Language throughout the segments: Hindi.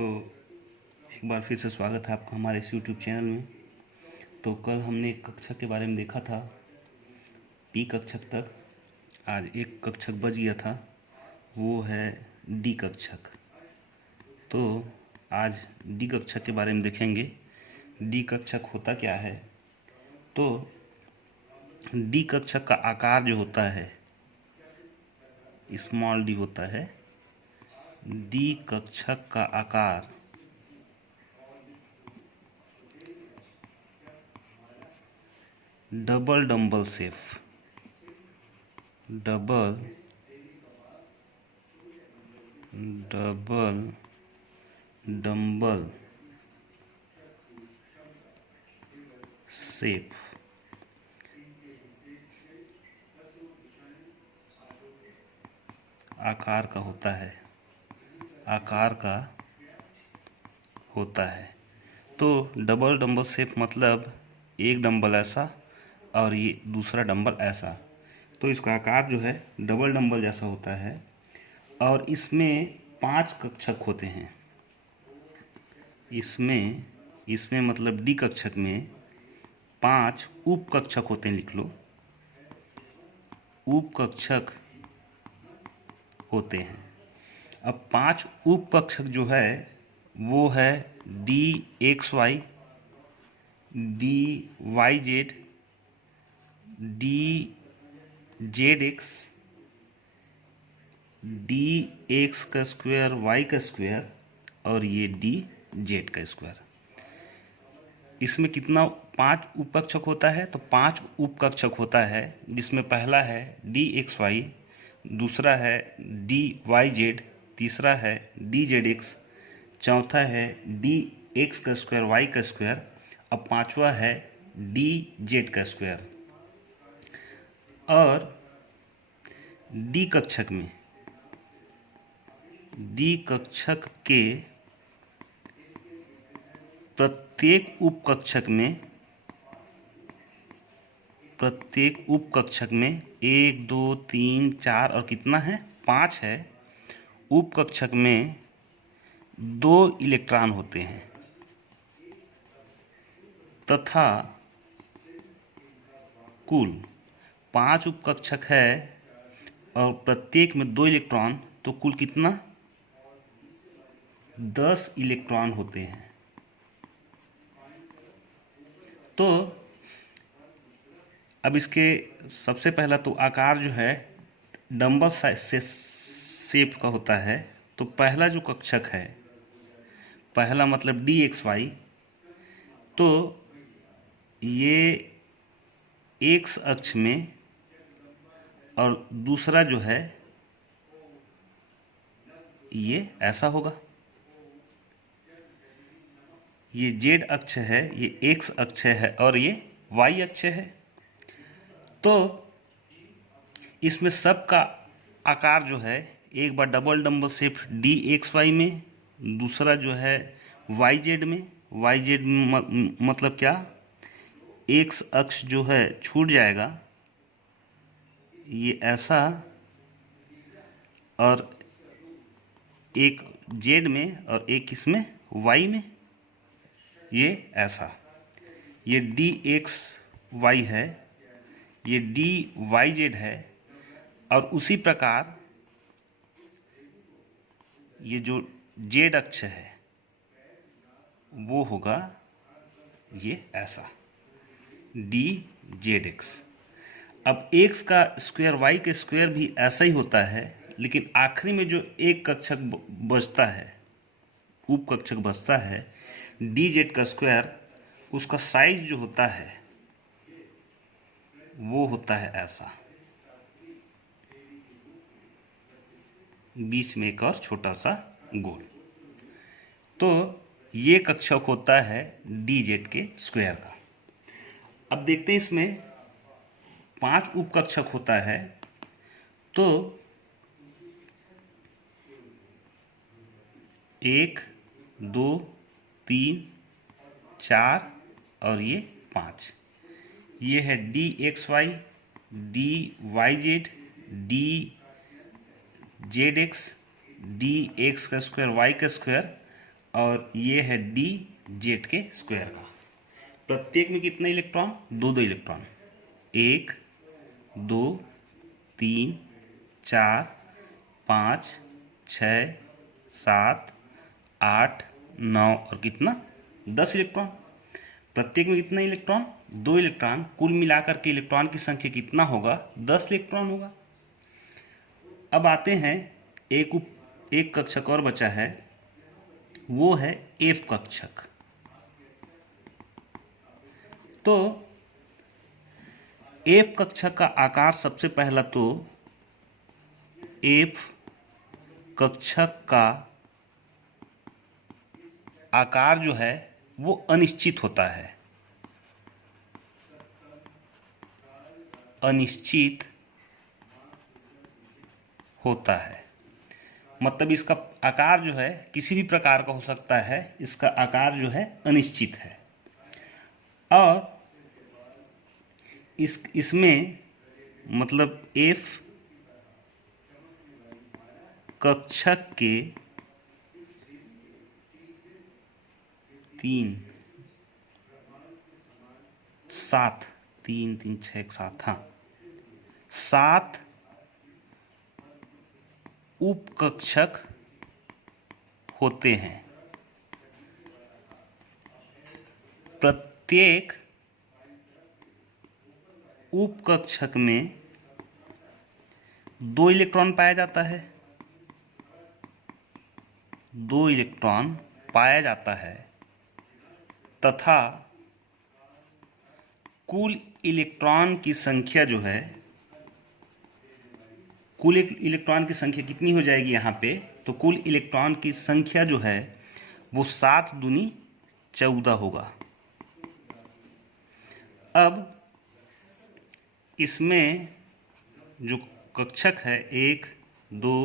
तो एक बार फिर से स्वागत है आपका हमारे इस यूट्यूब चैनल में। तो कल हमने एक कक्षक के बारे में देखा था, पी कक्षक तक। आज एक कक्षक बच गया था, वो है डी कक्षक। तो आज डी कक्षक के बारे में देखेंगे। डी कक्षक होता क्या है? तो डी कक्षक का आकार जो होता है, स्मॉल डी होता है। डी कक्षक का आकार double dumbbell shape, double dumbbell shape आकार का होता है, आकार का होता है। तो डबल डंबल शेप मतलब एक डंबल ऐसा और ये दूसरा डंबल ऐसा। तो इसका आकार जो है डबल डंबल जैसा होता है और इसमें 5 कक्षक होते हैं। इसमें मतलब डी कक्षक में 5 उप कक्षक होते हैं। लिख लो, उप कक्षक होते हैं। अब 5 उप कक्षक जो है वो है D X Y, D Y Z, D Z X, D X का स्क्वायर वाई का स्क्वायर और ये डी जेड का स्क्वायर। इसमें कितना 5 उपकक्षक होता है? तो 5 उपकक्षक होता है, जिसमें पहला है डी एक्स वाई, दूसरा है डी वाई जेड, तीसरा है डी जेड एक्स, चौथा है डी एक्स का स्क्वायर वाई का स्क्वायर, अब पांचवा है डी जेड का स्क्वायर। और डी कक्षक में, डी कक्षक के प्रत्येक उपकक्षक में 1 2 3 4 और कितना है? 5 है। उपकक्षक में 2 इलेक्ट्रॉन होते हैं तथा कुल 5 उपकक्षक है और प्रत्येक में 2 इलेक्ट्रॉन, तो कुल कितना? 10 इलेक्ट्रॉन होते हैं। तो अब इसके सबसे पहला तो आकार जो है डंबल से शेप का होता है। तो पहला जो कक्षक है, पहला मतलब डी एक्स वाई, तो ये एक्स अक्ष में और दूसरा जो है ये ऐसा होगा। ये जेड अक्ष है, ये एक्स अक्ष है और ये वाई अक्ष है। तो इसमें सबका आकार जो है, एक बार double dumbbell shape D X Y में, दूसरा जो है वाई जेड में। वाई जेड मतलब क्या? एक्स अक्ष जो है छूट जाएगा, ये ऐसा, और एक जेड में और एक इसमें वाई में, ये ऐसा। ये डी एक्स वाई है, ये डी वाई जेड है। और उसी प्रकार ये जो जेड अक्ष है वो होगा ये ऐसा, डी जेड एक्स। अब एक्स का स्क्वायर वाई के स्क्वायर भी ऐसा ही होता है, लेकिन आखिरी में जो एक कक्षक बचता है, उप कक्षक बचता है डी जेड का स्क्वायर, उसका साइज जो होता है वो होता है ऐसा, बीच में एक और छोटा सा गोल। तो ये कक्षक होता है डी जेड के स्क्वायर का। अब देखते हैं इसमें 5 उपकक्षक होता है। तो 1 2 3 4 और ये 5, ये है D X Y, D Y Z, D Z X, D X का स्क्वायर वाई का स्क्वायर और ये है डी जेड के स्क्वायर का। प्रत्येक में कितने इलेक्ट्रॉन? दो दो इलेक्ट्रॉन। 1 2 3 4 5 6 7 8 9 और कितना? 10 इलेक्ट्रॉन। प्रत्येक में कितना इलेक्ट्रॉन? दो इलेक्ट्रॉन। कुल मिलाकर के इलेक्ट्रॉन की संख्या कितना होगा? 10 इलेक्ट्रॉन होगा। अब आते हैं एक कक्षक और बचा है, वो है एफ कक्षक। तो एफ कक्षक का आकार सबसे पहला तो एफ कक्षक का आकार जो है वो अनिश्चित होता है। अनिश्चित होता है मतलब इसका आकार जो है किसी भी प्रकार का हो सकता है, इसका आकार जो है अनिश्चित है। और इसमें मतलब एफ कक्षक के 3 7 3 3 6 7 हाँ 7 उपकक्षक होते हैं। प्रत्येक उपकक्षक में 2 इलेक्ट्रॉन पाया जाता है। 2 इलेक्ट्रॉन पाया जाता है तथा कुल इलेक्ट्रॉन की संख्या जो है, कुल इलेक्ट्रॉन की संख्या कितनी हो जाएगी यहाँ पे? तो कुल इलेक्ट्रॉन की संख्या जो है वो 7 दूनी 14 होगा। अब इसमें जो कक्षक है 1 2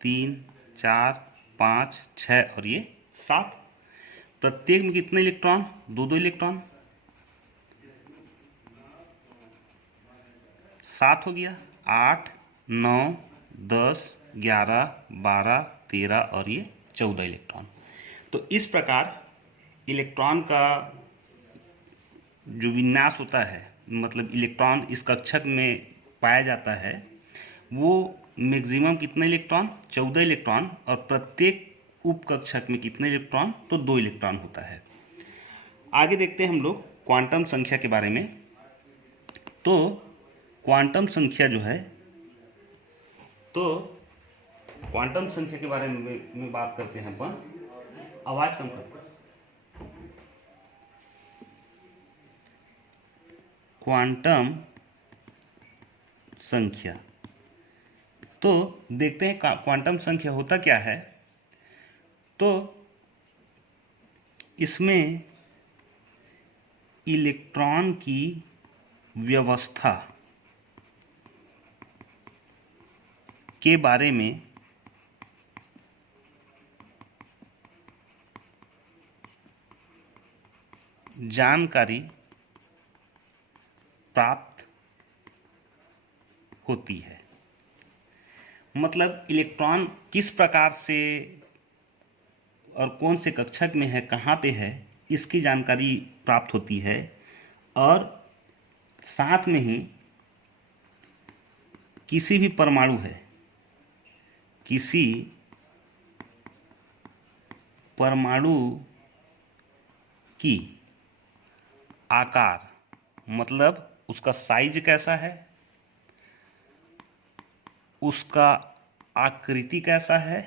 3 4 5 6 और ये 7, प्रत्येक में कितने इलेक्ट्रॉन? दो दो इलेक्ट्रॉन। 7 हो गया, 8 9 10 11 12 13 और ये 14 इलेक्ट्रॉन। तो इस प्रकार इलेक्ट्रॉन का जो विन्यास होता है, मतलब इलेक्ट्रॉन इस कक्षक में पाया जाता है, वो मैक्सिमम कितने इलेक्ट्रॉन? 14 इलेक्ट्रॉन। और प्रत्येक उपकक्षक में कितने इलेक्ट्रॉन? तो 2 इलेक्ट्रॉन होता है। आगे देखते हैं हम लोग क्वांटम संख्या के बारे में। तो क्वांटम संख्या जो है, तो क्वांटम संख्या के बारे में बात करते हैं अपन। आवाज कम करते हैं। क्वांटम संख्या, तो देखते हैं क्वांटम संख्या होता क्या है। तो इसमें इलेक्ट्रॉन की व्यवस्था के बारे में जानकारी प्राप्त होती है। मतलब इलेक्ट्रॉन किस प्रकार से और कौन से कक्षक में है, कहाँ पे है, इसकी जानकारी प्राप्त होती है। और साथ में ही किसी भी परमाणु है, किसी परमाणु की आकार, मतलब उसका साइज कैसा है, उसका आकृति कैसा है,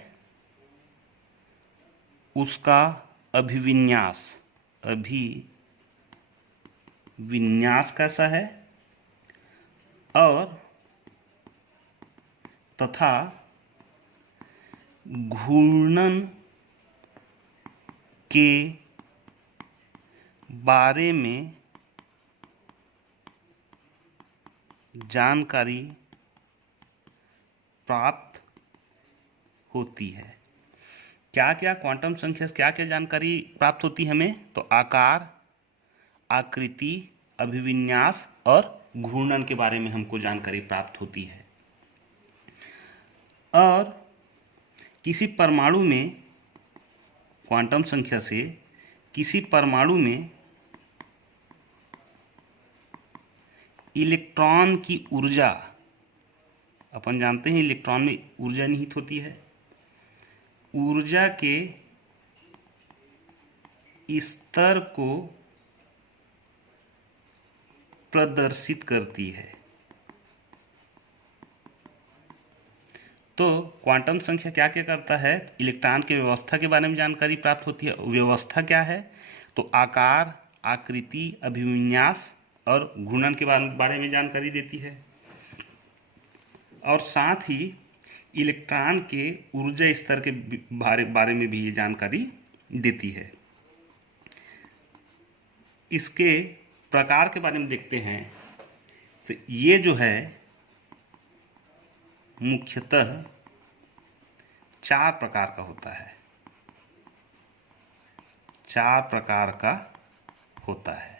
उसका अभिविन्यास कैसा है, और तथा घूर्णन के बारे में जानकारी प्राप्त होती है। क्या क्या क्वांटम संख्या से क्या क्या जानकारी प्राप्त होती है हमें? तो आकार, आकृति, अभिविन्यास और घूर्णन के बारे में हमको जानकारी प्राप्त होती है। और किसी परमाणु में क्वांटम संख्या से किसी परमाणु में इलेक्ट्रॉन की ऊर्जा, अपन जानते हैं इलेक्ट्रॉन में ऊर्जा निहित होती है, ऊर्जा के स्तर को प्रदर्शित करती है। तो क्वांटम संख्या क्या क्या करता है? इलेक्ट्रॉन की व्यवस्था के बारे में जानकारी प्राप्त होती है। व्यवस्था क्या है? तो आकार, आकृति, अभिविन्यास और घूर्णन के बारे में जानकारी देती है, और साथ ही इलेक्ट्रॉन के ऊर्जा स्तर के बारे में भी ये जानकारी देती है। इसके प्रकार के बारे में देखते हैं। तो ये जो है मुख्यतः 4 प्रकार का होता है, 4 प्रकार का होता है।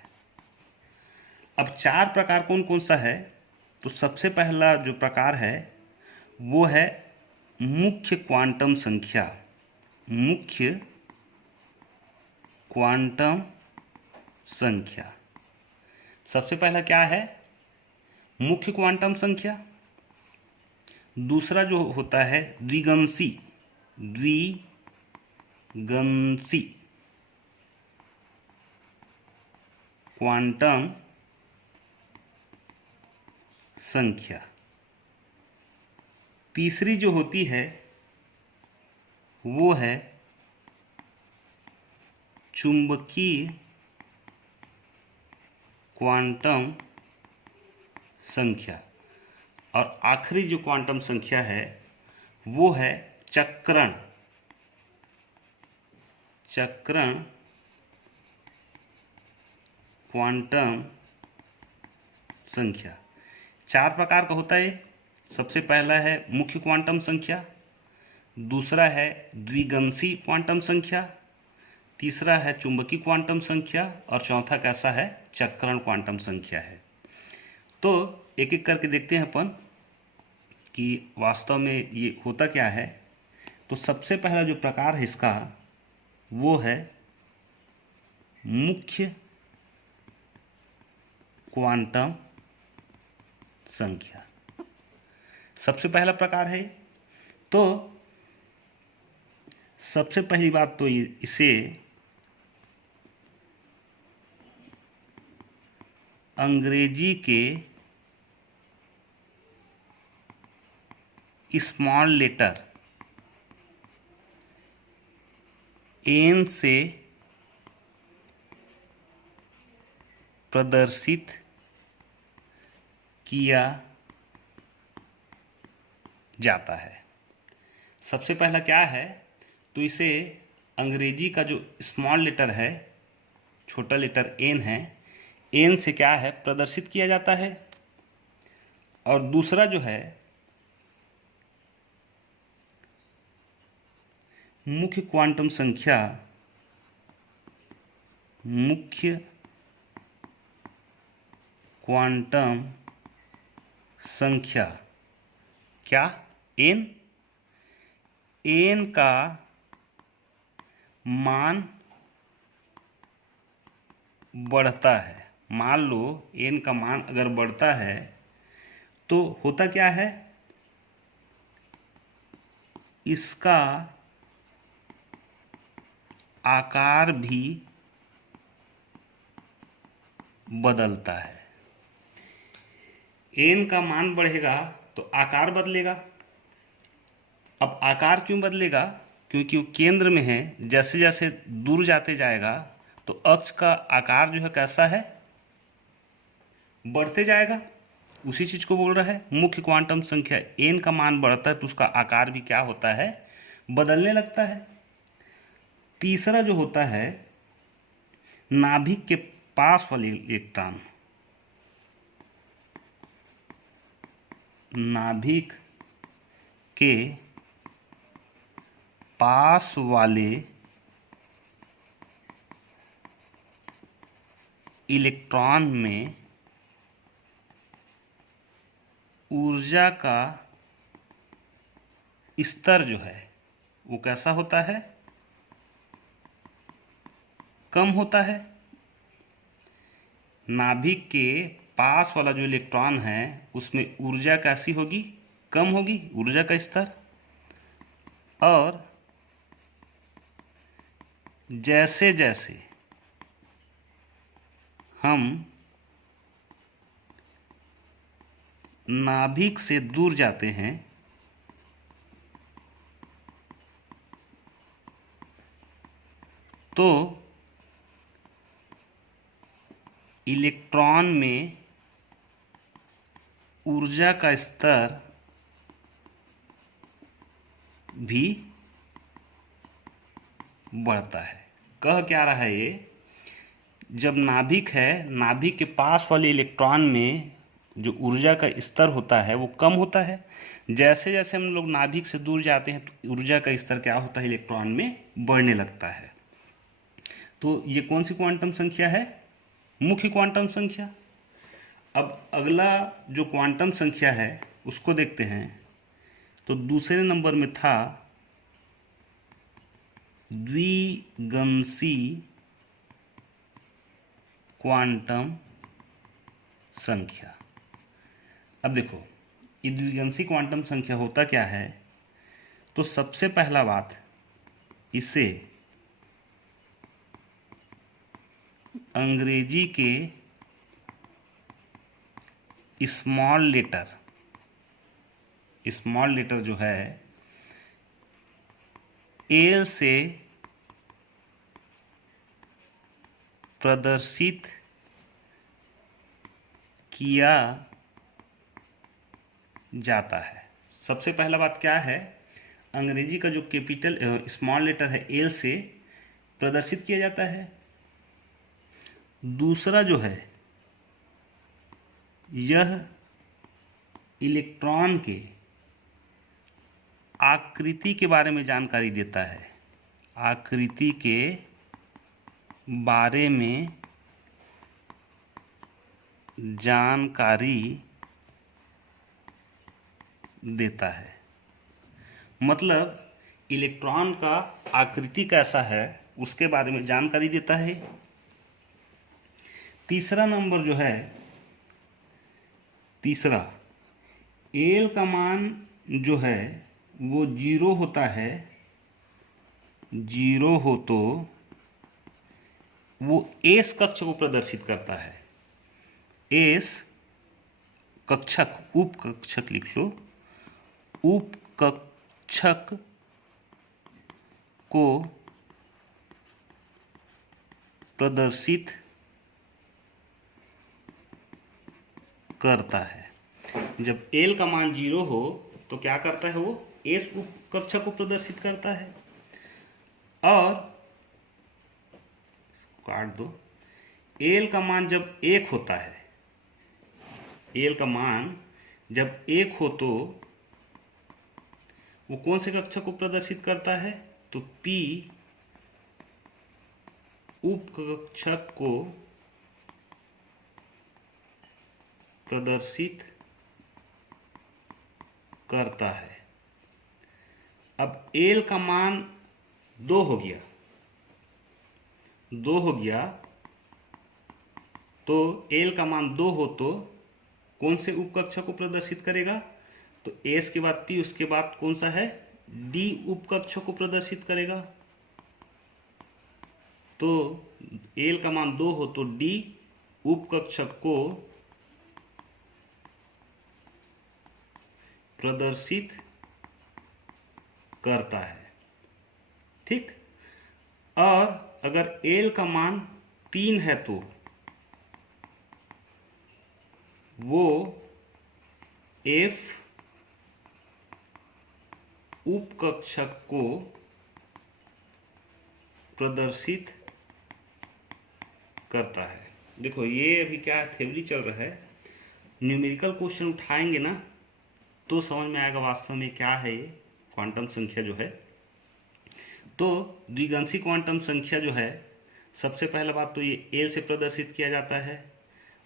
अब 4 प्रकार कौन कौन सा है? तो सबसे पहला जो प्रकार है वो है मुख्य क्वांटम संख्या। मुख्य क्वांटम संख्या सबसे पहला क्या है? मुख्य क्वांटम संख्या। दूसरा जो होता है द्विगंशी, द्विगंशी क्वांटम संख्या। तीसरी जो होती है वो है चुंबकीय क्वांटम संख्या। और आखिरी जो क्वांटम संख्या है वो है चक्रण क्वांटम संख्या। 4 प्रकार का होता है। सबसे पहला है मुख्य क्वांटम संख्या, दूसरा है द्विगंशी क्वांटम संख्या, तीसरा है चुंबकीय क्वांटम संख्या, और चौथा कैसा है? चक्रण क्वांटम संख्या है। तो एक एक करके देखते हैं अपन कि वास्तव में ये होता क्या है। तो सबसे पहला जो प्रकार है इसका वो है मुख्य क्वांटम संख्या। सबसे पहला प्रकार है। तो सबसे पहली बात तो इसे अंग्रेजी के स्मॉल लेटर एन से प्रदर्शित किया जाता है। सबसे पहला क्या है? तो इसे अंग्रेजी का जो स्मॉल लेटर है, छोटा लेटर एन है, एन से क्या है? प्रदर्शित किया जाता है। और दूसरा जो है मुख्य क्वांटम संख्या, मुख्य क्वांटम संख्या क्या? एन। एन का मान बढ़ता है। मान लो एन का मान अगर बढ़ता है तो होता क्या है? इसका आकार भी बदलता है। एन का मान बढ़ेगा तो आकार बदलेगा। अब आकार क्यों बदलेगा? क्योंकि वो केंद्र में है। जैसे जैसे दूर जाते जाएगा तो अक्ष का आकार जो है कैसा है? बढ़ते जाएगा। उसी चीज को बोल रहा है। मुख्य क्वांटम संख्या एन का मान बढ़ता है तो उसका आकार भी क्या होता है? बदलने लगता है। तीसरा जो होता है नाभिक के पास वाले इलेक्ट्रॉन, नाभिक के पास वाले इलेक्ट्रॉन में ऊर्जा का स्तर जो है वो कैसा होता है? कम होता है। नाभिक के पास वाला जो इलेक्ट्रॉन है उसमें ऊर्जा कैसी होगी, कम होगी, ऊर्जा का स्तर। और जैसे जैसे हम नाभिक से दूर जाते हैं तो इलेक्ट्रॉन में ऊर्जा का स्तर भी बढ़ता है। कह क्या रहा है ये, जब नाभिक है, नाभिक के पास वाले इलेक्ट्रॉन में जो ऊर्जा का स्तर होता है वो कम होता है। जैसे जैसे हम लोग नाभिक से दूर जाते हैं तो ऊर्जा का स्तर क्या होता है, इलेक्ट्रॉन में बढ़ने लगता है। तो ये कौन सी क्वांटम संख्या है, मुख्य क्वांटम संख्या। अब अगला जो क्वांटम संख्या है उसको देखते हैं। तो दूसरे नंबर में था द्विगंशी क्वांटम संख्या। अब देखो ये द्विगंशी क्वांटम संख्या होता क्या है। तो सबसे पहला बात, इसे अंग्रेजी के स्मॉल लेटर जो है एल से प्रदर्शित किया जाता है। सबसे पहला बात क्या है, अंग्रेजी का जो कैपिटल स्मॉल लेटर है एल से प्रदर्शित किया जाता है। दूसरा जो है यह इलेक्ट्रॉन के आकृति के बारे में जानकारी देता है, आकृति के बारे में जानकारी देता है। मतलब इलेक्ट्रॉन का आकृति कैसा है उसके बारे में जानकारी देता है। तीसरा नंबर जो है, तीसरा एल का मान जो है वो 0 होता है। 0 हो तो वो एस कक्ष को प्रदर्शित करता है। एस कक्षक, उप कक्षक लिख लो, उप कक्षक को प्रदर्शित करता है। जब एल का मान 0 हो तो क्या करता है, वो एस उप कक्षक को प्रदर्शित करता है। और काट दो, एल का मान जब 1 होता है, एल का मान जब 1 हो तो वो कौन से कक्षक को प्रदर्शित करता है, तो पी उप कक्षक को प्रदर्शित करता है। अब एल का मान 2 हो गया, 2 हो गया तो एल का मान 2 हो तो कौन से उपकक्षक को प्रदर्शित करेगा, तो एस के बाद पी, उसके बाद कौन सा है, डी उपकक्षक को प्रदर्शित करेगा। तो एल का मान 2 हो तो डी उपकक्षक को प्रदर्शित करता है। ठीक। और अगर एल का मान 3 है तो वो एफ उपकक्षक को प्रदर्शित करता है। देखो ये अभी क्या थ्योरी चल रहा है, न्यूमेरिकल क्वेश्चन उठाएंगे ना तो समझ में आएगा वास्तव में क्या है ये क्वांटम संख्या जो है। तो द्विगंशी क्वांटम संख्या जो है, सबसे पहला बात तो ये एल से प्रदर्शित किया जाता है।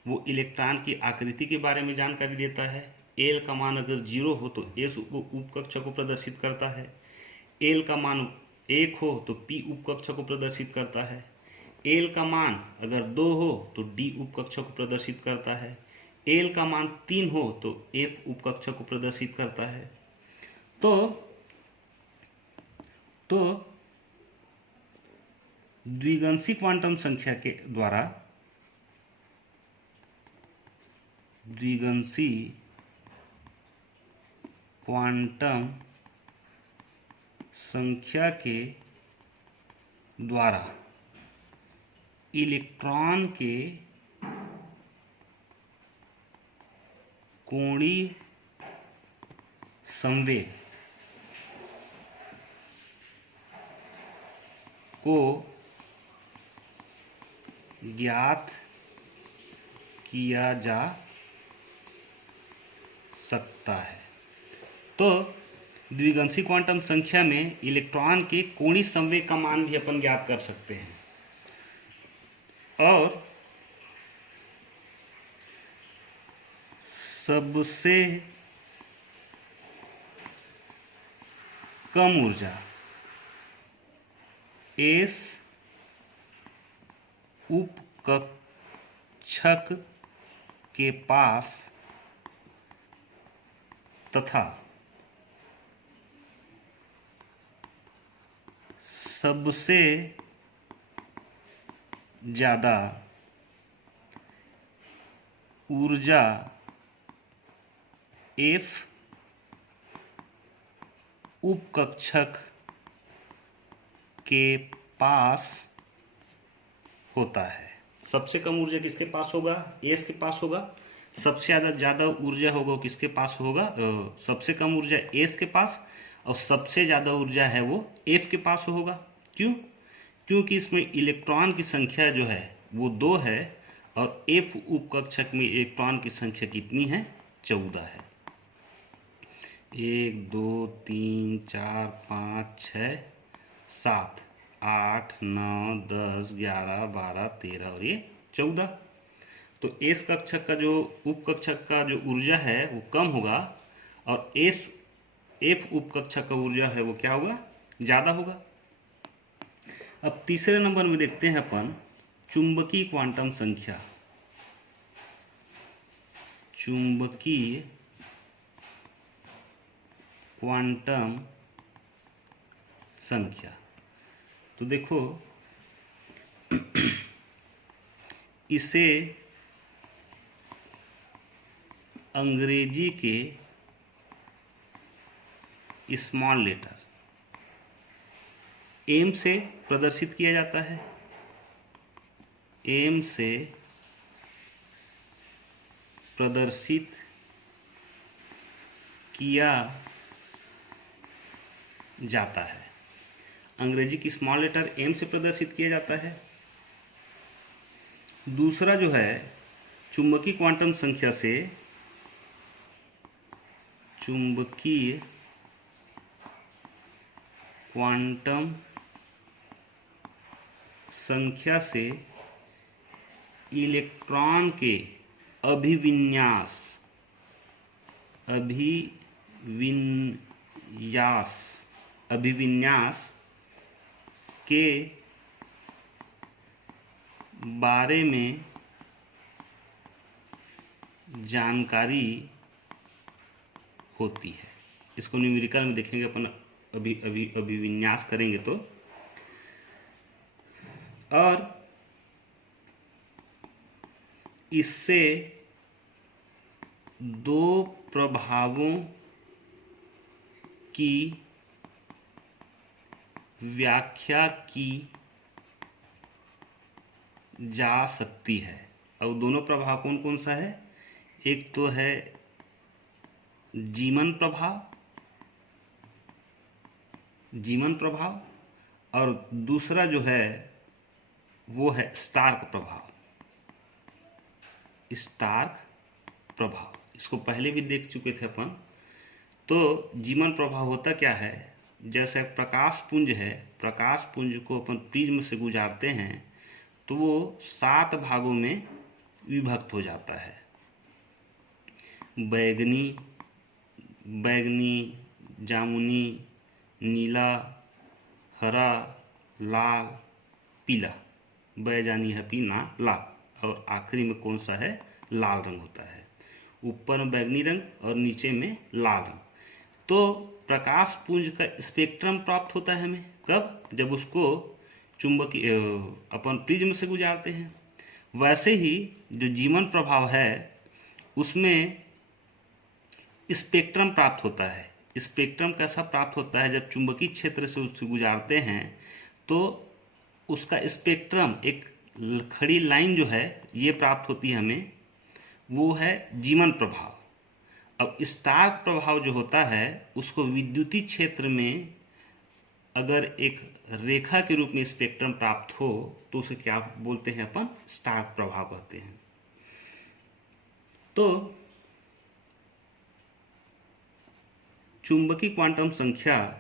वो इलेक्ट्रॉन की आकृति के बारे में जानकारी देता है। एल का मान अगर 0 हो तो एस उपकक्षक को प्रदर्शित करता है। एल का मान 1 हो तो पी उपकक्षक को प्रदर्शित करता है। एल का मान अगर 2 हो तो डी उपकक्षक को प्रदर्शित करता है, एल का मान 3 हो तो एफ उपकक्षक को प्रदर्शित करता है। तो द्विगंशी क्वांटम संख्या के द्वारा द्विगंशी क्वांटम संख्या के द्वारा इलेक्ट्रॉन के कोणीय संवेग को ज्ञात किया जा सकता है। तो द्विगंशी क्वांटम संख्या में इलेक्ट्रॉन के कोणीय संवेग का मान भी अपन ज्ञात कर सकते हैं। और सबसे कम ऊर्जा एस उपकक्षक के पास तथा सबसे ज़्यादा ऊर्जा एफ उपकक्षक के पास होता है। सबसे कम ऊर्जा किसके पास होगा? एस के पास होगा। सबसे ज़्यादा ऊर्जा होगा किसके पास होगा? सबसे कम ऊर्जा एस के पास, और सबसे ज़्यादा ऊर्जा है वो एफ के पास होगा। क्यों? क्योंकि इसमें इलेक्ट्रॉन की संख्या जो है वो 2 है, और एफ उपकक्षक में इलेक्ट्रॉन की संख्या कितनी है? 14 है। 1 2 3 4 5 6 7 8 9 10 11 12 13 और ये 14। तो एस कक्षक का जो उपकक्षक का जो ऊर्जा है वो कम होगा, और एफ उपकक्षक का ऊर्जा है वो क्या होगा? ज़्यादा होगा। अब तीसरे नंबर में देखते हैं अपन चुंबकीय क्वांटम संख्या। चुंबकीय क्वांटम संख्या। तो देखो इसे अंग्रेजी के स्मॉल लेटर एम से प्रदर्शित किया जाता है। एम से प्रदर्शित किया जाता है। अंग्रेजी की स्मॉल लेटर एम से प्रदर्शित किया जाता है। दूसरा जो है चुंबकीय क्वांटम संख्या से चुंबकीय क्वांटम संख्या से इलेक्ट्रॉन के अभिविन्यास के बारे में जानकारी होती है। इसको न्यूमेरिकल में देखेंगे अपन, अभिविन्यास करेंगे तो। और इससे 2 प्रभावों की व्याख्या की जा सकती है। और दोनों प्रभाव कौन कौन सा है? एक तो है जीमन प्रभाव, और दूसरा जो है वो है स्टार्क प्रभाव। इसको पहले भी देख चुके थे अपन। तो जीमन प्रभाव होता क्या है? जैसे प्रकाश पुंज है, प्रकाश पुंज को अपन प्रिज्म से गुजारते हैं तो वो 7 भागों में विभक्त हो जाता है। बैगनी, जामुनी, नीला, हरा, लाल, पीला। ब जानी है पी ना ला, और आखिरी में कौन सा है, लाल रंग होता है। ऊपर में बैगनी रंग और नीचे में लाल रंग। तो प्रकाश पुंज का स्पेक्ट्रम प्राप्त होता है हमें कब, जब उसको चुंबकीय अपन प्रिज्म से गुजारते हैं। वैसे ही जो जीवन प्रभाव है उसमें स्पेक्ट्रम प्राप्त होता है। स्पेक्ट्रम कैसा प्राप्त होता है, जब चुंबकीय क्षेत्र से उससे गुजारते हैं तो उसका स्पेक्ट्रम, एक खड़ी लाइन जो है ये प्राप्त होती है हमें, वो है जीवन प्रभाव। अब स्टार्क प्रभाव जो होता है उसको विद्युतीय क्षेत्र में अगर एक रेखा के रूप में स्पेक्ट्रम प्राप्त हो तो उसे क्या बोलते हैं अपन, स्टार्क प्रभाव कहते हैं। तो चुंबकीय क्वांटम संख्या,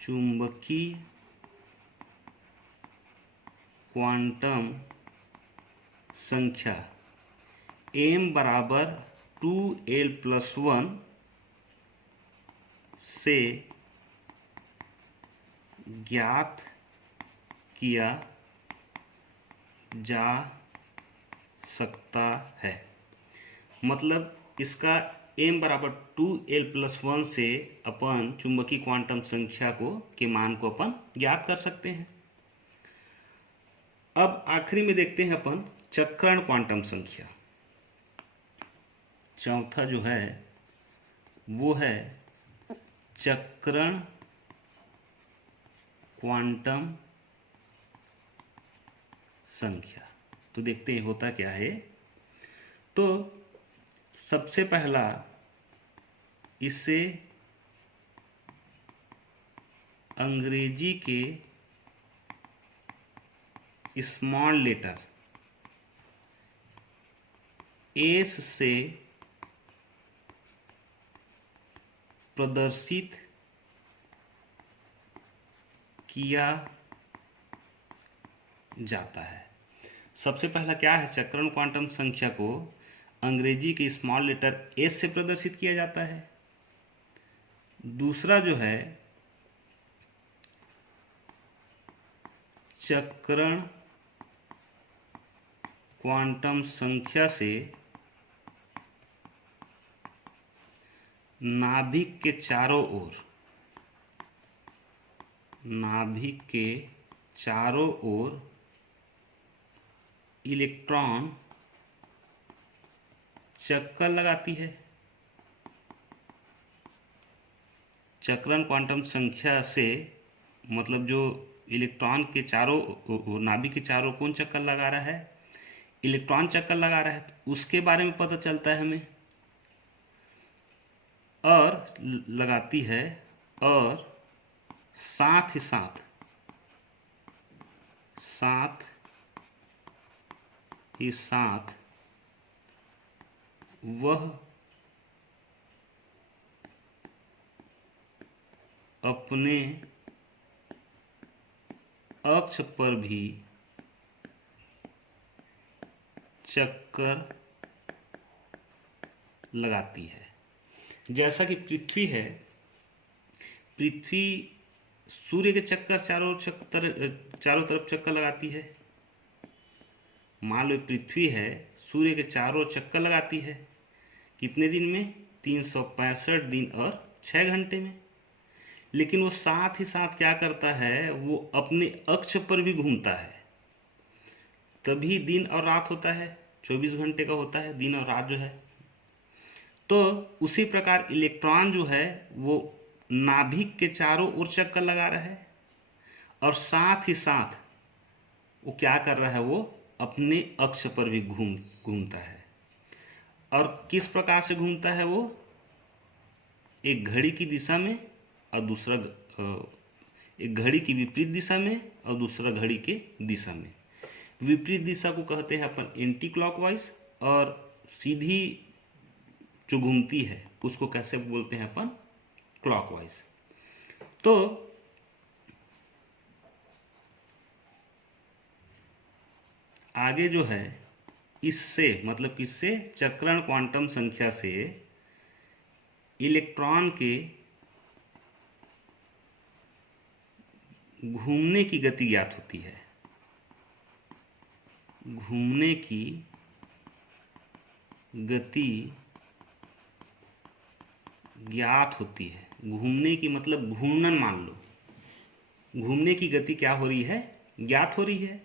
चुंबकीय क्वांटम संख्या m बराबर 2l+1 से ज्ञात किया जा सकता है। मतलब इसका m बराबर 2l+1 से अपन चुंबकीय क्वांटम संख्या के मान को अपन ज्ञात कर सकते हैं। अब आखिरी में देखते हैं अपन चक्रण क्वांटम संख्या। चौथा जो है वो है चक्रण क्वांटम संख्या। तो देखते हैं होता क्या है। तो सबसे पहला इसे अंग्रेजी के स्मॉल लेटर एस से प्रदर्शित किया जाता है। सबसे पहला क्या है, चक्रण क्वांटम संख्या को अंग्रेजी के स्मॉल लेटर एस से प्रदर्शित किया जाता है। दूसरा जो है चक्रण क्वांटम संख्या से नाभिक के चारों ओर, नाभिक के चारों ओर इलेक्ट्रॉन चक्कर लगाती है। चक्रण क्वांटम संख्या से मतलब जो इलेक्ट्रॉन के चारों, नाभिक के चारों कौन चक्कर लगा रहा है, इलेक्ट्रॉन चक्कर लगा रहा है, उसके बारे में पता चलता है हमें। और लगाती है, और साथ ही साथ वह अपने अक्ष पर भी चक्कर लगाती है। जैसा कि पृथ्वी है, पृथ्वी सूर्य के चक्कर चारों तरफ चक्कर लगाती है। मान लो पृथ्वी है, सूर्य के चारों चक्कर लगाती है। कितने दिन में, 365 दिन और 6 घंटे में। लेकिन वो साथ ही साथ क्या करता है, वो अपने अक्ष पर भी घूमता है। तभी दिन और रात होता है, 24 घंटे का होता है दिन और रात जो है। तो उसी प्रकार इलेक्ट्रॉन जो है वो नाभिक के चारों ओर चक्कर लगा रहा है, और साथ ही साथ वो क्या कर रहा है, वो अपने अक्ष पर भी घूमता है। और किस प्रकार से घूमता है वो, एक घड़ी की दिशा में और दूसरा, एक घड़ी की विपरीत दिशा में और दूसरा घड़ी के दिशा में। विपरीत दिशा को कहते हैं अपन एंटी क्लॉकवाइज, और सीधी जो घूमती है उसको कैसे बोलते हैं अपन, क्लॉकवाइज। तो आगे जो है इससे, मतलब किससे, चक्रण क्वांटम संख्या से इलेक्ट्रॉन के घूमने की गति ज्ञात होती है, घूमने की गति ज्ञात होती है। घूमने की मतलब घूर्णन मान लो, घूमने की गति क्या हो रही है, ज्ञात हो रही है।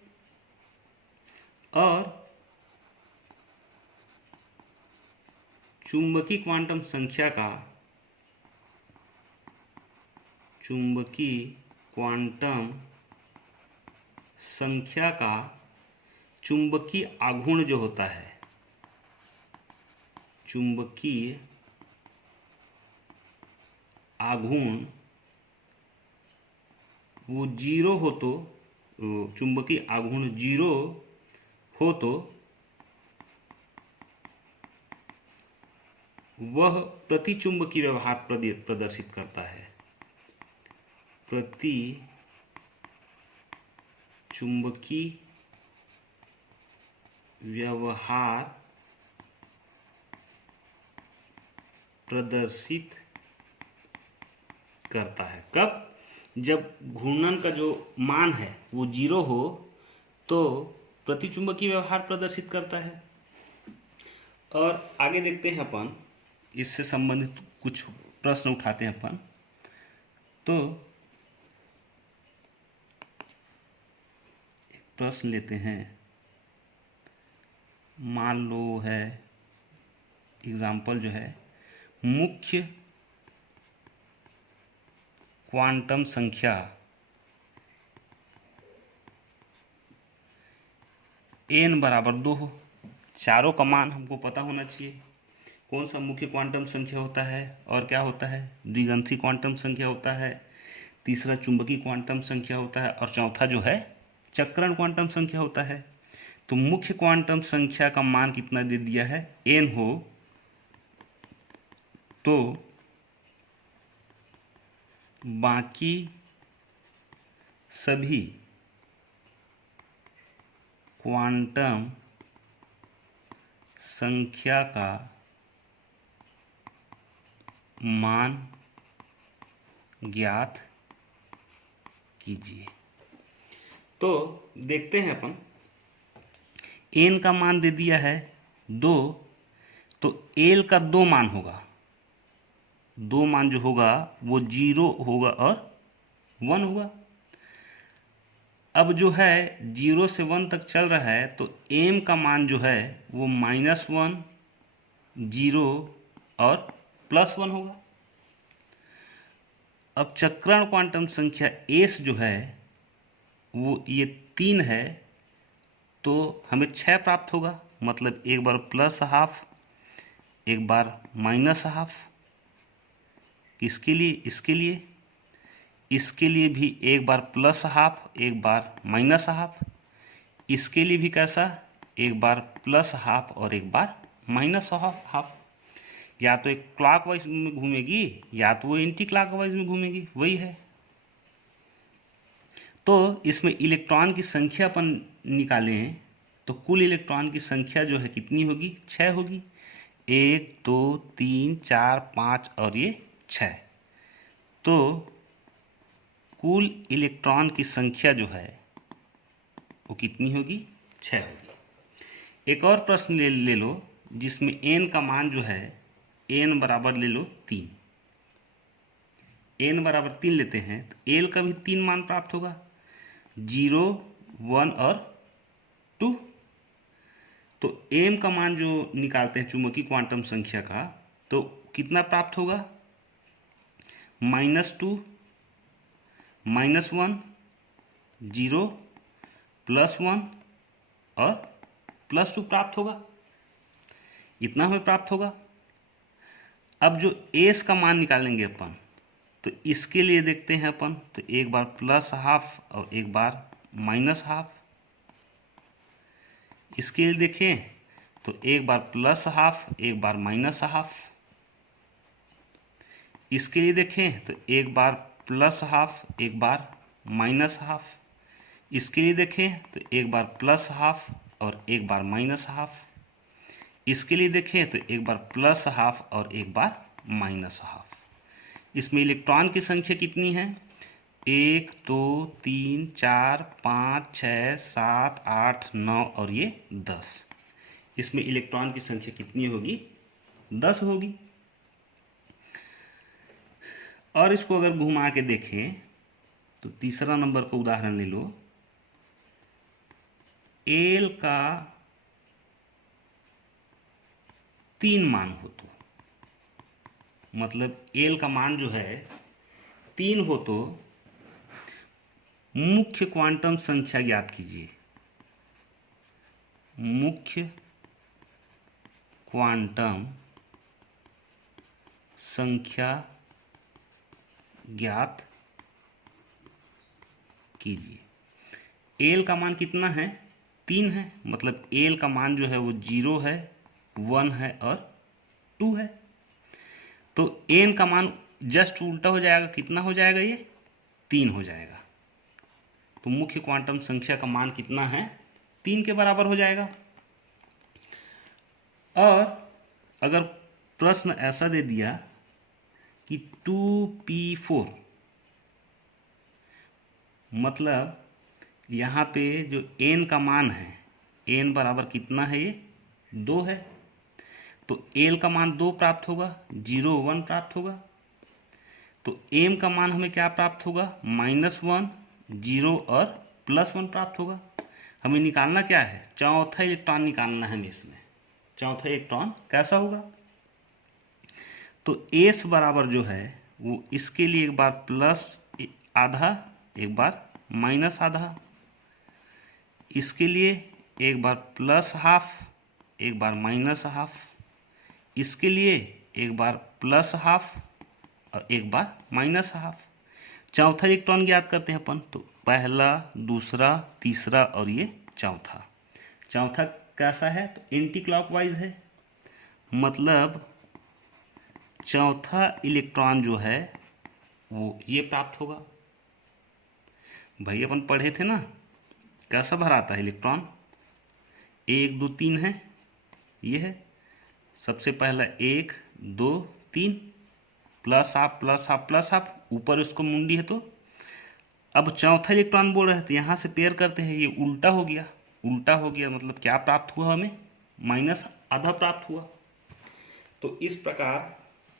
और चुंबकीय क्वांटम संख्या का, चुंबकीय क्वांटम संख्या का चुंबकीय आघूर्ण जो होता है, चुंबकीय आघूर्ण वो जीरो हो तो, चुंबकीय आघूर्ण जीरो हो तो वह प्रतिचुंबकीय व्यवहार प्रदर्शित करता है, प्रति चुंबकीय व्यवहार प्रदर्शित करता है। कब? जब घूर्णन का जो मान है वो जीरो हो तो प्रतिचुंबकीय व्यवहार प्रदर्शित करता है। और आगे देखते हैं अपन, इससे संबंधित कुछ प्रश्न उठाते हैं अपन। तो एक प्रश्न लेते हैं, मान लो है एग्जाम्पल जो है, मुख्य क्वांटम संख्या n बराबर 2 हो। चारों का मान हमको पता होना चाहिए। कौन सा मुख्य क्वांटम संख्या होता है और क्या होता है, द्विगंशी क्वांटम संख्या होता है, तीसरा चुंबकीय क्वांटम संख्या होता है, और चौथा जो है चक्रण क्वांटम संख्या होता है। तो मुख्य क्वांटम संख्या का मान कितना दे दिया है, n हो तो बाकी सभी क्वांटम संख्या का मान ज्ञात कीजिए। तो देखते हैं अपन, n का मान दे दिया है 2, तो l का 2 मान होगा, 2 मान जो होगा वो 0 होगा और 1 होगा। अब जो है 0 से 1 तक चल रहा है, तो m का मान जो है वो -1, 0 और +1 होगा। अब चक्रण क्वांटम संख्या s जो है वो ये 3 है, तो हमें 6 प्राप्त होगा। मतलब एक बार +½ एक बार -½ किसके लिए, इसके लिए, इसके लिए भी एक बार +½ एक बार -½ इसके लिए भी कैसा, एक बार +½ और एक बार -½ या तो एक क्लॉकवाइज में घूमेगी या तो वो एंटी क्लॉकवाइज में घूमेगी, वही है। तो इसमें इलेक्ट्रॉन की संख्या अपन निकालें तो कुल इलेक्ट्रॉन की संख्या जो है कितनी होगी, 6 होगी। 1 2 3 4 5 और ये 6। तो कुल इलेक्ट्रॉन की संख्या जो है वो कितनी होगी, 6 होगी। एक और प्रश्न ले लो जिसमें n का मान जो है, n बराबर ले लो 3, n बराबर 3 लेते हैं तो l का भी 3 मान प्राप्त होगा, 0 1 और 2। तो m का मान जो निकालते हैं चुंबकीय क्वांटम संख्या का, तो कितना प्राप्त होगा, -2 -1 0 +1 और +2 प्राप्त होगा। इतना हमें प्राप्त होगा। अब जो s का मान निकालेंगे अपन, तो इसके लिए देखते हैं अपन, तो एक बार +½ और एक बार -½ इसके लिए देखें तो एक बार +½ एक बार -½ इसके लिए देखें तो एक बार +½ एक बार -½ इसके लिए देखें तो एक बार +½ और एक बार -½ इसके लिए देखें तो एक बार +½ और एक बार -½ इसमें इलेक्ट्रॉन की संख्या कितनी है, 1 2 3 4 5 6 7 8 9 और ये 10। इसमें इलेक्ट्रॉन की संख्या कितनी होगी? 10 होगी। और इसको अगर घुमा के देखें तो तीसरा नंबर का उदाहरण ले लो। एल का 3 मान हो तो, मतलब एल का मान जो है 3 हो तो मुख्य क्वांटम संख्या ज्ञात कीजिए। मुख्य क्वांटम संख्या ज्ञात कीजिए। एल का मान कितना है? 3 है, मतलब एल का मान जो है वो 0 है, 1 है और 2 है। तो एन का मान जस्ट उल्टा हो जाएगा, कितना हो जाएगा? ये 3 हो जाएगा। तो मुख्य क्वांटम संख्या का मान कितना है? 3 के बराबर हो जाएगा। और अगर प्रश्न ऐसा दे दिया कि 2p4, मतलब यहाँ पे जो n का मान है, n बराबर कितना है? ये 2 है। तो l का मान 2 प्राप्त होगा, 0 1 प्राप्त होगा। तो m का मान हमें क्या प्राप्त होगा? -1 0 और +1 प्राप्त होगा। हमें निकालना क्या है? चौथा इलेक्ट्रॉन निकालना है हमें इसमें। चौथा इलेक्ट्रॉन कैसा होगा? तो s बराबर जो है वो इसके लिए एक बार प्लस आधा, एक बार माइनस आधा, इसके लिए एक बार प्लस हाफ, एक बार माइनस हाफ, इसके लिए एक बार प्लस हाफ और एक बार माइनस हाफ। चौथा इलेक्ट्रॉन ज्ञात करते हैं अपन। तो पहला, दूसरा, तीसरा और ये चौथा। चौथा कैसा है? तो एंटी क्लॉकवाइज है, मतलब चौथा इलेक्ट्रॉन जो है वो ये प्राप्त होगा। भाई अपन पढ़े थे ना, कैसा भराता है इलेक्ट्रॉन? 1 2 3 है, ये है। सबसे पहला 1 2 3, plus half plus half plus half, ऊपर उसको मुंडी है। तो अब चौथा इलेक्ट्रॉन बोल रहे थे, यहाँ से पेयर करते हैं, ये उल्टा हो गया। उल्टा हो गया मतलब क्या प्राप्त हुआ? हमें माइनस आधा प्राप्त हुआ। तो इस प्रकार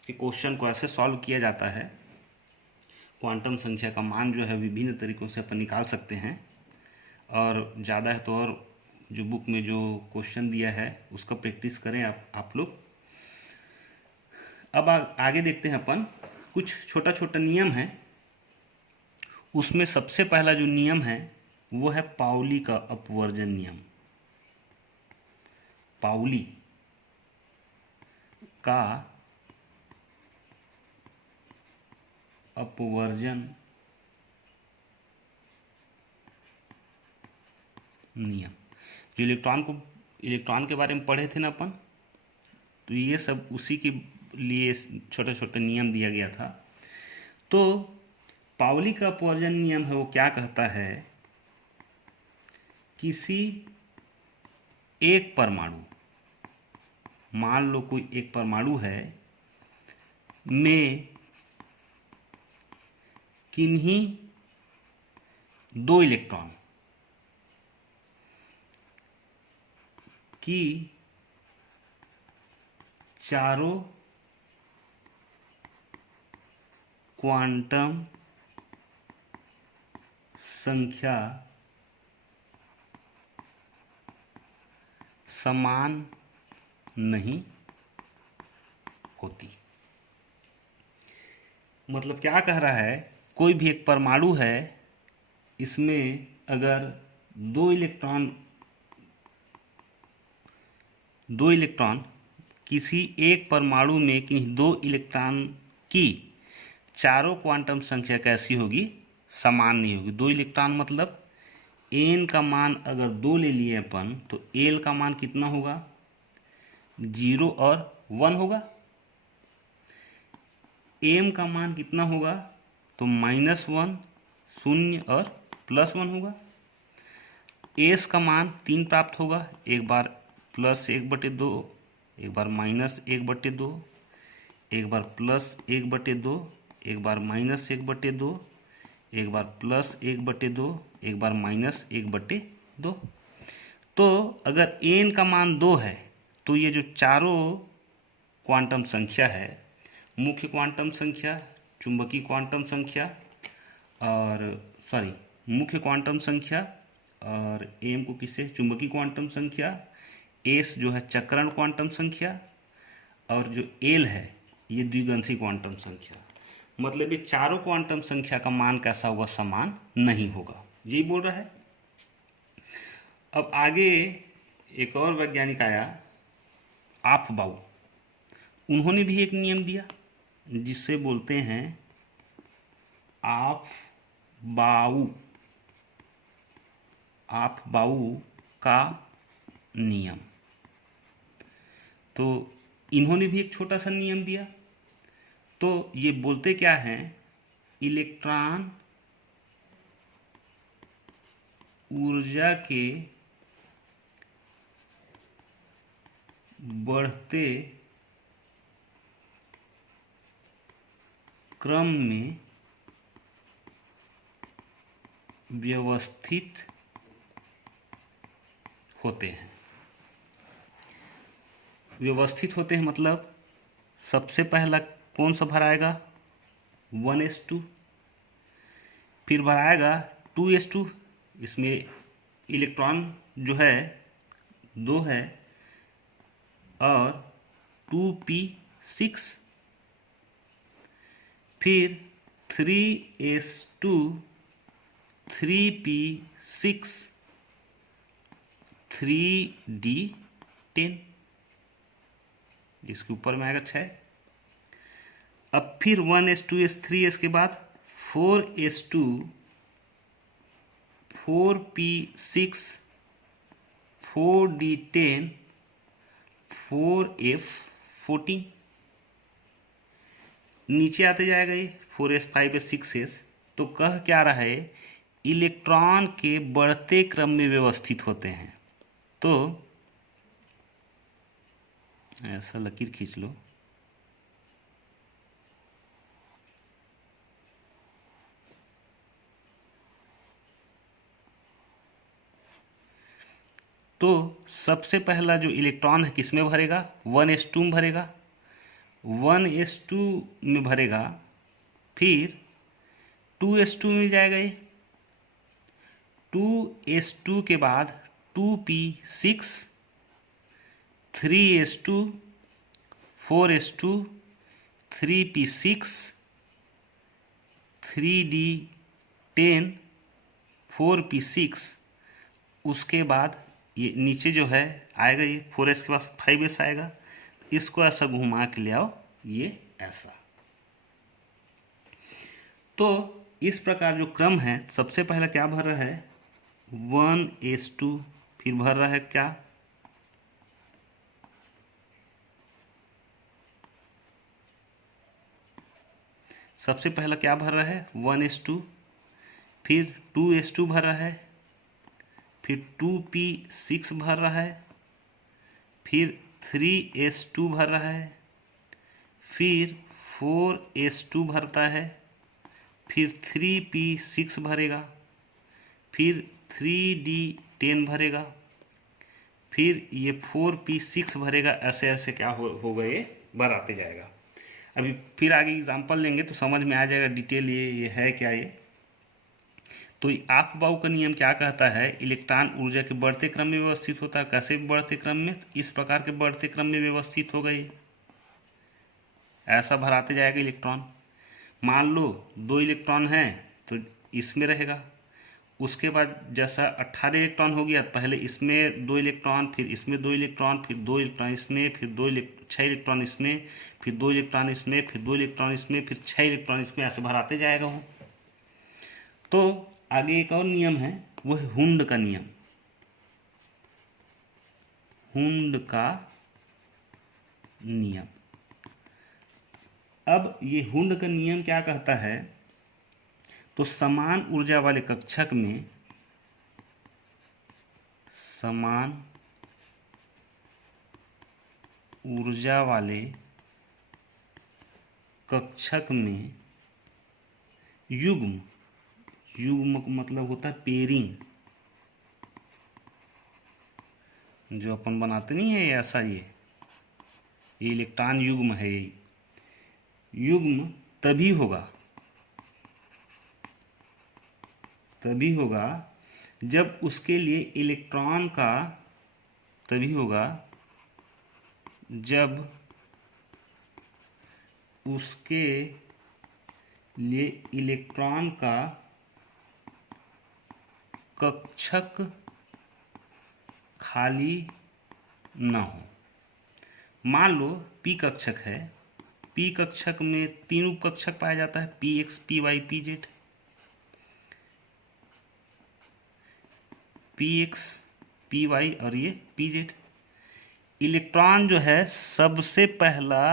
के क्वेश्चन को ऐसे सॉल्व किया जाता है। क्वांटम संख्या का मान जो है विभिन्न तरीकों से अपन निकाल सकते हैं, और ज़्यादा है तो और जो बुक में जो क्वेश्चन दिया है उसका प्रैक्टिस करें आप लोग। अब आगे देखते हैं अपन, कुछ छोटा छोटा नियम है। उसमें सबसे पहला जो नियम है वो है पाउली का अपवर्जन नियम। पाउली का अपवर्जन नियम। जो इलेक्ट्रॉन के बारे में पढ़े थे ना अपन, तो ये सब उसी के लिए छोटे छोटे नियम दिया गया था। तो पाउली का अपवर्जन नियम है वो क्या कहता है? किसी एक परमाणु, मान लो कोई एक परमाणु है, में किन्हीं 2 इलेक्ट्रॉन की चारों क्वांटम संख्या समान नहीं होती। मतलब क्या कह रहा है? कोई भी एक परमाणु है, इसमें अगर 2 इलेक्ट्रॉन किसी एक परमाणु में किन्हीं 2 इलेक्ट्रॉन की चारों क्वांटम संख्या कैसी होगी? समान नहीं होगी। 2 इलेक्ट्रॉन मतलब n का मान अगर 2 ले लिए अपन, तो l का मान कितना होगा? 0 और 1 होगा। m का मान कितना होगा? तो -1 0 और +1 होगा। s का मान 3 प्राप्त होगा, एक बार +1/2, एक बार -1/2, एक बार +1/2, एक बार -1/2, एक बार प्लस 1/2, एक बार माइनस 1/2। तो अगर एन का मान 2 है तो ये जो चारों क्वांटम संख्या है, मुख्य क्वांटम संख्या, चुंबकीय क्वांटम संख्या और मुख्य क्वांटम संख्या और एम को किससे, चुंबकीय क्वांटम संख्या, एस जो है चक्रण क्वांटम संख्या और जो एल है ये द्विगंशी क्वांटम संख्या। मतलब ये चारों क्वांटम संख्या का मान कैसा होगा, समान नहीं होगा, यही बोल रहा है। अब आगे एक और वैज्ञानिक आया, आफबाउ। उन्होंने भी एक नियम दिया जिससे बोलते हैं आफबाउ, आफबाउ का नियम। तो इन्होंने भी एक छोटा सा नियम दिया। तो ये बोलते क्या हैं, इलेक्ट्रॉन ऊर्जा के बढ़ते क्रम में व्यवस्थित होते हैं। व्यवस्थित होते हैं मतलब सबसे पहला कौन सा भराएगा, 1s2, फिर भराएगा 2s2, इसमें इलेक्ट्रॉन जो है 2 है, और 2p6, फिर 3s2, 3p6, 3d10, इसके ऊपर में आएगा 6। अब फिर 1s2s 3s के बाद 4s2, 4p6, 4d10, 4f14, नीचे आते जाएगा ये 4s 5s 6s। तो कह क्या रहा है, इलेक्ट्रॉन के बढ़ते क्रम में व्यवस्थित होते हैं। तो ऐसा लकीर खींच लो, तो सबसे पहला जो इलेक्ट्रॉन है किस में भरेगा, 1s2 में भरेगा, 1s2 में भरेगा, फिर 2s2 में जाएगा ये, 2s2 के बाद 2p6, 3s2, 4s2, 3p6, 3d10, 4p6। उसके बाद ये नीचे जो है आएगा, ये 4s के पास 5s आएगा, इसको ऐसा घुमा के ले आओ, ये ऐसा। तो इस प्रकार जो क्रम है, सबसे पहला क्या भर रहा है, 1s2, फिर भर रहा है क्या, सबसे पहला क्या भर रहा है, 1s2, फिर 2s2 भर रहा है, फिर 2p6 भर रहा है, फिर 3s2 भर रहा है, फिर 4s2 भरता है, फिर 3p6 भरेगा, फिर 3d10 भरेगा, फिर ये 4p6 भरेगा, ऐसे ऐसे क्या होगा, ये भराते जाएगा। अभी फिर आगे एग्जाम्पल लेंगे तो समझ में आ जाएगा डिटेल ये है क्या ये। तो आफबाउ का नियम क्या कहता है, इलेक्ट्रॉन ऊर्जा के बढ़ते क्रम में व्यवस्थित होता है। कैसे बढ़ते क्रम में, इस प्रकार के बढ़ते क्रम में व्यवस्थित हो गए, ऐसा भराते जाएगा इलेक्ट्रॉन। मान लो 2 इलेक्ट्रॉन हैं तो इसमें रहेगा, उसके बाद जैसा 18 इलेक्ट्रॉन हो गया, पहले इसमें 2 इलेक्ट्रॉन, फिर इसमें 2 इलेक्ट्रॉन, फिर 2 इलेक्ट्रॉन इसमें, फिर 6 इलेक्ट्रॉन इसमें, फिर 2 इलेक्ट्रॉन इसमें, फिर 2 इलेक्ट्रॉन इसमें, फिर 6 इलेक्ट्रॉन इसमें, ऐसे भराते जाएगा वो। तो आगे एक और नियम है, वो है हुंड का नियम। हुंड का नियम। अब ये हुंड का नियम क्या कहता है, तो समान ऊर्जा वाले कक्षक में, समान ऊर्जा वाले कक्षक में युग्म युग्म का मतलब होता है पेयरिंग, जो अपन बनाते नहीं है ऐसा, ये इलेक्ट्रॉन युग्म है। ये युग्म तभी होगा जब उसके लिए इलेक्ट्रॉन का, तभी होगा जब उसके लिए इलेक्ट्रॉन का कक्षक खाली न हो। मान लो पी कक्षक है, पी कक्षक में 3 उपकक्षक पाया जाता है, P X, P Y, P Z. P X, P Y और ये पी जेड। इलेक्ट्रॉन जो है सबसे पहला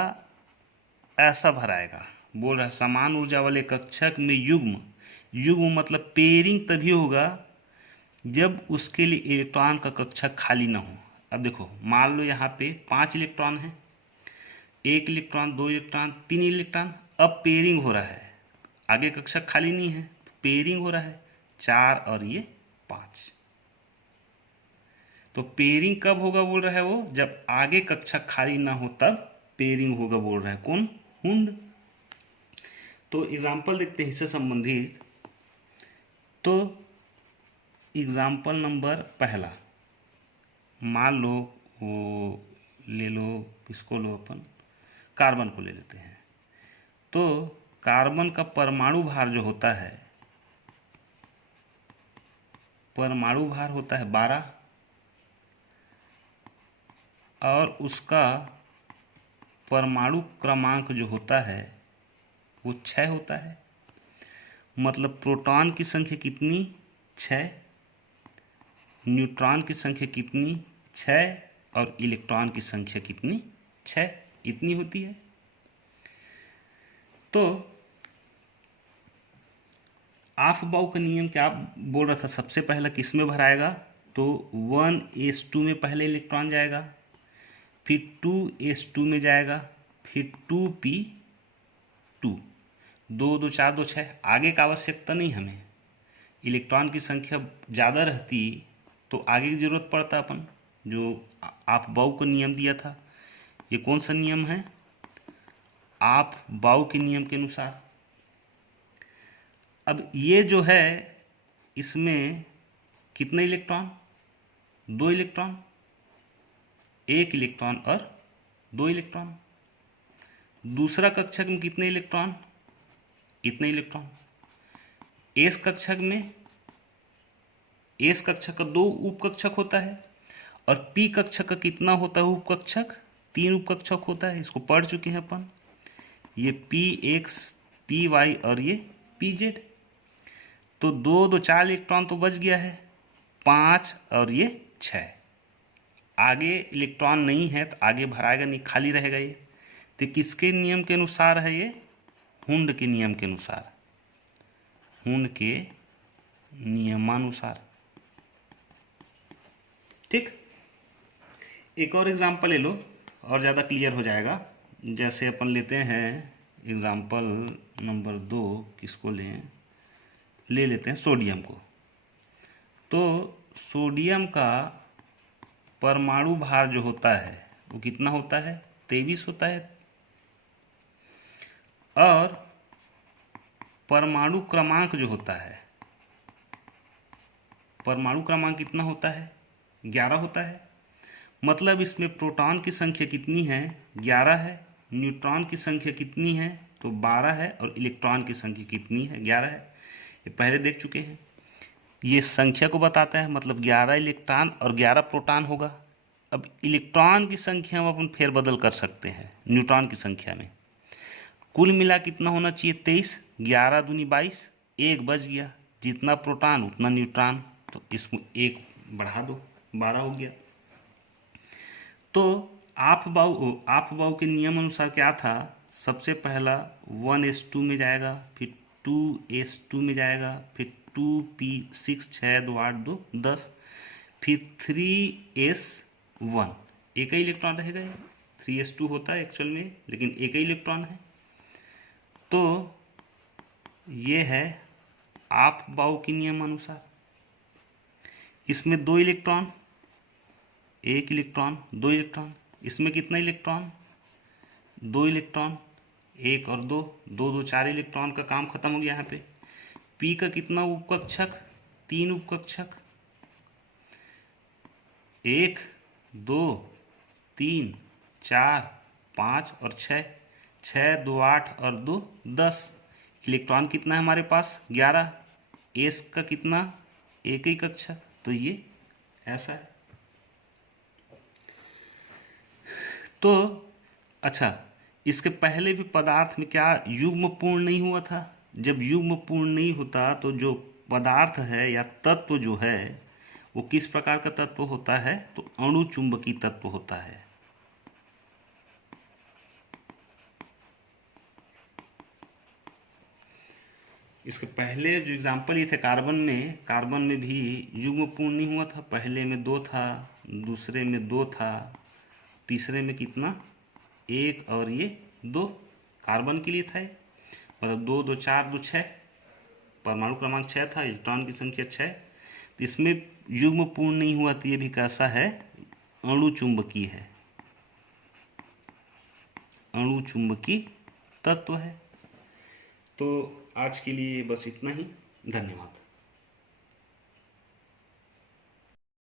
ऐसा भराएगा, बोल रहा है समान ऊर्जा वाले कक्षक में युग्म मतलब पेयरिंग तभी होगा जब उसके लिए इलेक्ट्रॉन का कक्षक खाली ना हो। अब देखो, मान लो यहाँ पे 5 इलेक्ट्रॉन है, 1 इलेक्ट्रॉन, 2 इलेक्ट्रॉन, 3 इलेक्ट्रॉन। अब पेयरिंग हो रहा है, आगे कक्षक खाली नहीं है, पेयरिंग हो रहा है 4 और ये 5। तो पेयरिंग कब होगा बोल रहा है वो, जब आगे कक्षक खाली ना हो तब पेयरिंग होगा बोल रहा है। कौन? हुंड। तो एग्जाम्पल देखते हैं इससे संबंधित। तो एग्जाम्पल नंबर पहला, मान लो वो ले लो, किसको लो, अपन कार्बन को ले लेते हैं। तो कार्बन का परमाणु भार जो होता है, परमाणु भार होता है 12 और उसका परमाणु क्रमांक जो होता है वो 6 होता है। मतलब प्रोटॉन की संख्या कितनी? 6। न्यूट्रॉन की संख्या कितनी? 6। और इलेक्ट्रॉन की संख्या कितनी? 6। इतनी होती है। तो ऑफ-बाउ का नियम क्या बोल रहा था? सबसे पहला किस में भराएगा? तो 1s2 में पहले इलेक्ट्रॉन जाएगा, फिर 2s2 में जाएगा, फिर 2p2। 2 2 4 2 6। आगे का आवश्यकता नहीं हमें, इलेक्ट्रॉन की संख्या ज़्यादा रहती तो आगे की जरूरत पड़ता अपन, जो ऑफ-बाउ का नियम दिया था। ये कौन सा नियम है? ऑफ-बाउ के नियम के अनुसार। अब ये जो है इसमें कितने इलेक्ट्रॉन? 2 इलेक्ट्रॉन, 1 इलेक्ट्रॉन और 2 इलेक्ट्रॉन। दूसरा कक्षक में कितने इलेक्ट्रॉन? इतने इलेक्ट्रॉन। एस कक्षक में, एस कक्षक का 2 उपकक्षक होता है और पी कक्षक का कितना होता है उपकक्षक? 3 उपकक्षक होता है। इसको पढ़ चुके हैं अपन। ये पी एक्स, पी वाई और ये पी जेड। तो 2 2 4 इलेक्ट्रॉन तो बच गया है, 5 और ये 6। आगे इलेक्ट्रॉन नहीं है तो आगे भराएगा नहीं, खाली रहेगा ये। तो किसके नियम के अनुसार है ये? हुंड के नियम के अनुसार, हुंड के नियमानुसार। ठीक। एक और एग्जांपल ले लो और ज़्यादा क्लियर हो जाएगा। जैसे अपन लेते हैं एग्जांपल नंबर 2, किसको लें? ले लेते हैं सोडियम को। तो सोडियम का परमाणु भार जो होता है वो कितना होता है? 23 होता है। और परमाणु क्रमांक जो होता है, परमाणु क्रमांक कितना होता है? 11 होता है। मतलब इसमें प्रोटॉन की संख्या कितनी है? 11 है। न्यूट्रॉन की संख्या कितनी है? तो 12 है। और इलेक्ट्रॉन की संख्या कितनी है? 11 है। ये पहले देख चुके हैं। ये संख्या को बताता है, मतलब 11 इलेक्ट्रॉन और 11 प्रोटॉन होगा। अब इलेक्ट्रॉन की संख्या में अपन फेरबदल कर सकते हैं न्यूट्रॉन की संख्या में। कुल मिला कितना होना चाहिए? 23। 11 दूनी 22, 1 बच गया। जितना प्रोटॉन उतना न्यूट्रॉन, तो इसमें 1 बढ़ा दो, 12 हो गया। तो ऑफ-बाउ के नियम अनुसार क्या था? सबसे पहला 1s2 में जाएगा, फिर 2s2 में जाएगा, फिर 2p6, 6 2 8 2 10, फिर 3s1। एक ही इलेक्ट्रॉन रहेगा। 3s2 होता है एक्चुअल में, लेकिन एक ही इलेक्ट्रॉन है। तो ये है ऑफ-बाउ के नियम अनुसार। इसमें 2 इलेक्ट्रॉन, 1 इलेक्ट्रॉन, 2 इलेक्ट्रॉन। इसमें कितना इलेक्ट्रॉन? 2 इलेक्ट्रॉन, 1 और 2, 2 2 4 इलेक्ट्रॉन का काम खत्म हो गया यहाँ पे। पी का कितना उपकक्षक? 3 उपकक्षक, 1 2 3 4 5 और 6, 6 2 8 और 2 10। इलेक्ट्रॉन कितना है हमारे पास? 11। एस का कितना? एक ही कक्षक। तो ये ऐसा है। तो अच्छा, इसके पहले भी पदार्थ में क्या युग्म पूर्ण नहीं हुआ था? जब युग्म पूर्ण नहीं होता तो जो पदार्थ है या तत्व जो है वो किस प्रकार का तत्व होता है? तो अणु चुंबकीय तत्व होता है। इसके पहले जो एग्जाम्पल ये थे कार्बन में भी युग्म पूर्ण नहीं हुआ था। पहले में 2 था, दूसरे में 2 था, तीसरे में कितना? 1 और ये 2। कार्बन के लिए था ये। मतलब 2 2 4 2 6, परमाणु क्रमांक 6 था, इलेक्ट्रॉन की संख्या 6। तो इसमें युग्म पूर्ण नहीं हुआ, तो ये भी कैसा है? अणु चुंबकीय है, अणु चुंबकीय तत्व है। तो आज के लिए बस इतना ही। धन्यवाद।